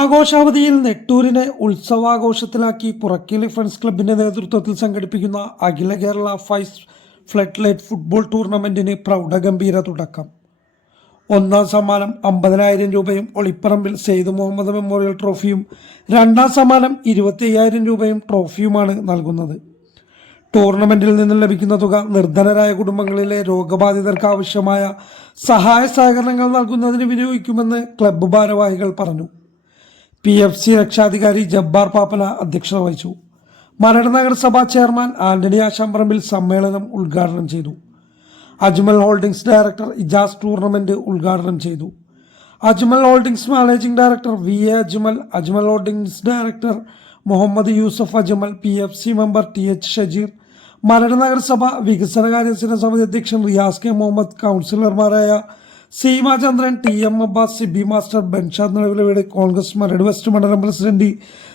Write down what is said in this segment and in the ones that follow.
ഓണാഘോഷാവധിയിൽ നെട്ടൂരിനെ ഉത്സവാഘോഷത്തിലാക്കി പുറക്കിലി friends ക്ലബിന്റെ നേതൃത്വത്തിൽ സംഘടിപ്പിക്കുന്ന അഖില Kerala fives flood light football ടൂർണമെന്റിന് പ്രൗഢഗംഭീര തുടക്കം. ഒന്നാം സമ്മാനം അമ്പതിനായിരം രൂപയും ഒളിപ്പറമ്പിൽ സെയ്ദ് മുഹമ്മദ് മെമ്മോറിയൽ ട്രോഫിയും രണ്ടാം സമ്മാനം ഇരുപത്തി അയ്യായിരം രൂപയും ട്രോഫിയുമാണ് നൽകുന്നത്. ടൂർണമെന്റിൽ നിന്ന് ലഭിക്കുന്ന തുക നിർധനരായ കുടുംബങ്ങളിലെ രോഗബാധിതർക്ക് ആവശ്യമായ സഹായ സഹകരണങ്ങൾ നൽകുന്നതിന് വിനിയോഗിക്കുമെന്ന് ക്ലബ്ബ് ഭാരവാഹികൾ പറഞ്ഞു. പി എഫ് സി രക്ഷാധികാരി ജബ്ബാർ പാപ്പന അധ്യക്ഷത വഹിച്ചു. മരട് നഗരസഭാ ചെയർമാൻ ആന്റണി ആശാമ്പറമ്പിൽ സമ്മേളനം ഉദ്ഘാടനം ചെയ്തു. Ajmal holdings director Ijas tournament ഉദ്ഘാടനം ചെയ്തു. Ajmal holdings managing director V A Ajmal Ajmal holdings director Muhammad Yusuf Ajmal P F C member T H Shajeer Maradu നഗരസഭ വികസനകാര്യ സമിതി അധ്യക്ഷൻ റിയാസ് കെ മുഹമ്മദ് കൗൺസിലർമാരായ Seema Chandran T M Abbas Sibi master Benshad നിലവിലെ Congress Maradu west മണ്ഡലം president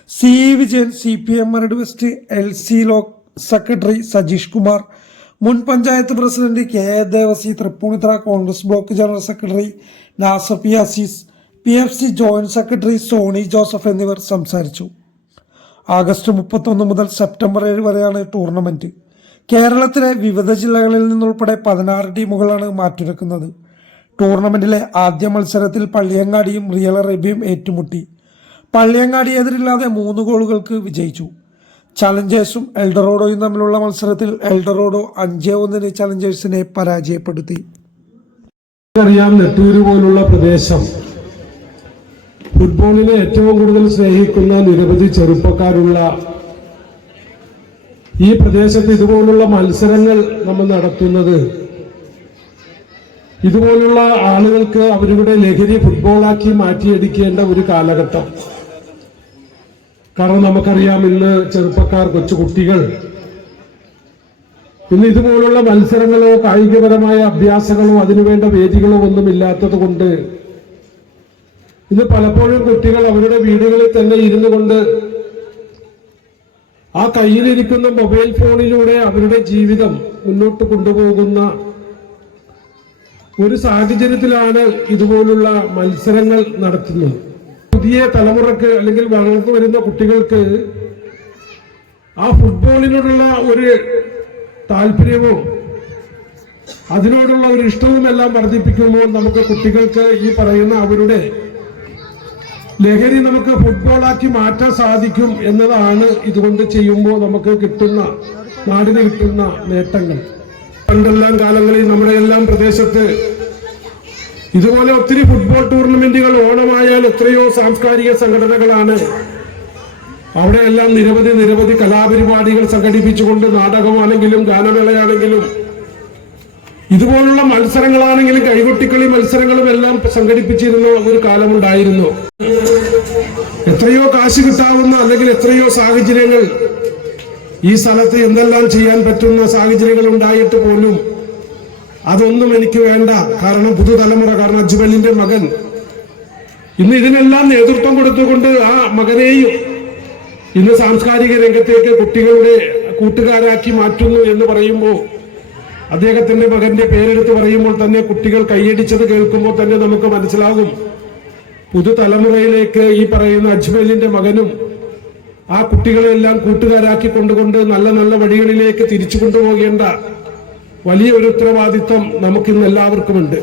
C Vijayan C P M Maradu west L C law secretary Sajeesh Kumar മുൻ panchayat president K A Devasi Thrippunithura Congress block general secretary Nasar P Azeez P F C joint secretary Sony Joseph എന്നിവർ സംസാരിച്ചു. August മുപ്പത്തൊന്ന് മുതൽ September ഏഴ് വരെയാണ് tournament. കേരളത്തിലെ വിവിധ ജില്ലകളിൽ നിന്നുൾപ്പെടെ പതിനാറ് ടീമുകളാണ് മാറ്റുരക്കുന്നത്. ടൂർണമെന്റിലെ ആദ്യ മത്സരത്തിൽ പള്ളിയങ്ങാടിയും റിയൽ അറേബ്യയും ഏറ്റുമുട്ടി. പള്ളിയങ്ങാടി എതിരില്ലാതെ മൂന്ന് ഗോളുകൾക്ക് വിജയിച്ചു. ചലഞ്ചേഴ്സും എൽഡറോഡോയും തമ്മിലുള്ള മത്സരത്തിൽ എൽഡറോഡോ അഞ്ചേ ഒന്നിന് ചലഞ്ചേഴ്സിനെ പരാജയപ്പെടുത്തി. അറിയാം നെട്ടൂര് പോലുള്ള പ്രദേശം ഫുട്ബോളിനെ ഏറ്റവും കൂടുതൽ സ്നേഹിക്കുന്ന നിരവധി ചെറുപ്പക്കാരുള്ള ഈ പ്രദേശത്ത് ഇതുപോലുള്ള മത്സരങ്ങൾ നമ്മൾ നടത്തുന്നത് ഇതുപോലുള്ള ആളുകൾക്ക് അവരുടെ ലഹരി ഫുട്ബോളാക്കി മാറ്റിയെടുക്കേണ്ട ഒരു കാലഘട്ടം. കാരണം നമുക്കറിയാം ഇന്ന് ചെറുപ്പക്കാർ കൊച്ചുകുട്ടികൾ ഇന്ന് ഇതുപോലുള്ള മത്സരങ്ങളോ കായികപരമായ അഭ്യാസങ്ങളോ അതിനുവേണ്ട വേദികളോ ഒന്നും ഇല്ലാത്തത് കൊണ്ട് ഇന്ന് പലപ്പോഴും കുട്ടികൾ അവരുടെ വീടുകളിൽ തന്നെ ഇരുന്നു കൊണ്ട് ആ കയ്യിലിരിക്കുന്ന മൊബൈൽ ഫോണിലൂടെ അവരുടെ ജീവിതം മുന്നോട്ട് കൊണ്ടുപോകുന്ന ഒരു സാഹചര്യത്തിലാണ് ഇതുപോലുള്ള മത്സരങ്ങൾ നടത്തുന്നത്. പുതിയ തലമുറയ്ക്ക് അല്ലെങ്കിൽ വളർന്നു വരുന്ന കുട്ടികൾക്ക് ആ ഫുട്ബോളിനോടുള്ള ഒരു താല്പര്യവും അതിനോടുള്ള ഒരു ഇഷ്ടവും എല്ലാം വർദ്ധിപ്പിക്കുമ്പോൾ നമുക്ക് കുട്ടികൾക്ക് ഈ പറയുന്ന അവരുടെ ലഹരി നമുക്ക് ഫുട്ബോളാക്കി മാറ്റാൻ സാധിക്കും എന്നതാണ് ഇതുകൊണ്ട് ചെയ്യുമ്പോൾ നമുക്ക് കിട്ടുന്ന നാടിന് കിട്ടുന്ന നേട്ടങ്ങൾ. പണ്ടെല്ലാം കാലങ്ങളിൽ നമ്മുടെ എല്ലാം പ്രദേശത്ത് ഇതുപോലെ ഒത്തിരി ഫുട്ബോൾ ടൂർണമെന്റുകൾ ഓണമായാൽ എത്രയോ സാംസ്കാരിക സംഘടനകളാണ്. അവിടെ എല്ലാം നിരവധി നിരവധി കലാപരിപാടികൾ സംഘടിപ്പിച്ചുകൊണ്ട് നാടകമാണെങ്കിലും ഗാനമേളയാണെങ്കിലും ഇതുപോലുള്ള മത്സരങ്ങളാണെങ്കിലും കൈകൊട്ടിക്കളി മത്സരങ്ങളും എല്ലാം സംഘടിപ്പിച്ചിരുന്ന ഒരു കാലമുണ്ടായിരുന്നു. എത്രയോ കാശ് കിട്ടാവുന്ന അല്ലെങ്കിൽ എത്രയോ സാഹചര്യങ്ങൾ ഈ സ്ഥലത്ത് എന്തെല്ലാം ചെയ്യാൻ പറ്റുന്ന സാഹചര്യങ്ങൾ ഉണ്ടായിട്ട് പോലും അതൊന്നും എനിക്ക് വേണ്ട. കാരണം പുതുതലമുറ കാരണം അജ്മലിന്റെ മകൻ. ഇന്ന് ഇതിനെല്ലാം നേതൃത്വം കൊടുത്തുകൊണ്ട് ആ മകനെയും ഇന്ന് സാംസ്കാരിക രംഗത്തേക്ക് കുട്ടികളുടെ കൂട്ടുകാരാക്കി മാറ്റുന്നു എന്ന് പറയുമ്പോൾ അദ്ദേഹത്തിന്റെ മകന്റെ പേരെടുത്ത് പറയുമ്പോൾ തന്നെ കുട്ടികൾ കൈയടിച്ചത് കേൾക്കുമ്പോൾ തന്നെ നമുക്ക് മനസ്സിലാകും. പുതുതലമുറയിലേക്ക് ഈ പറയുന്ന അജ്മലിന്റെ മകനും ആ കുട്ടികളെല്ലാം കൂട്ടുകാരാക്കി കൊണ്ടുകൊണ്ട് നല്ല നല്ല വഴികളിലേക്ക് തിരിച്ചു കൊണ്ടുപോകേണ്ട വലിയൊരു ഉത്തരവാദിത്വം നമുക്കിന്ന് എല്ലാവർക്കുമുണ്ട്.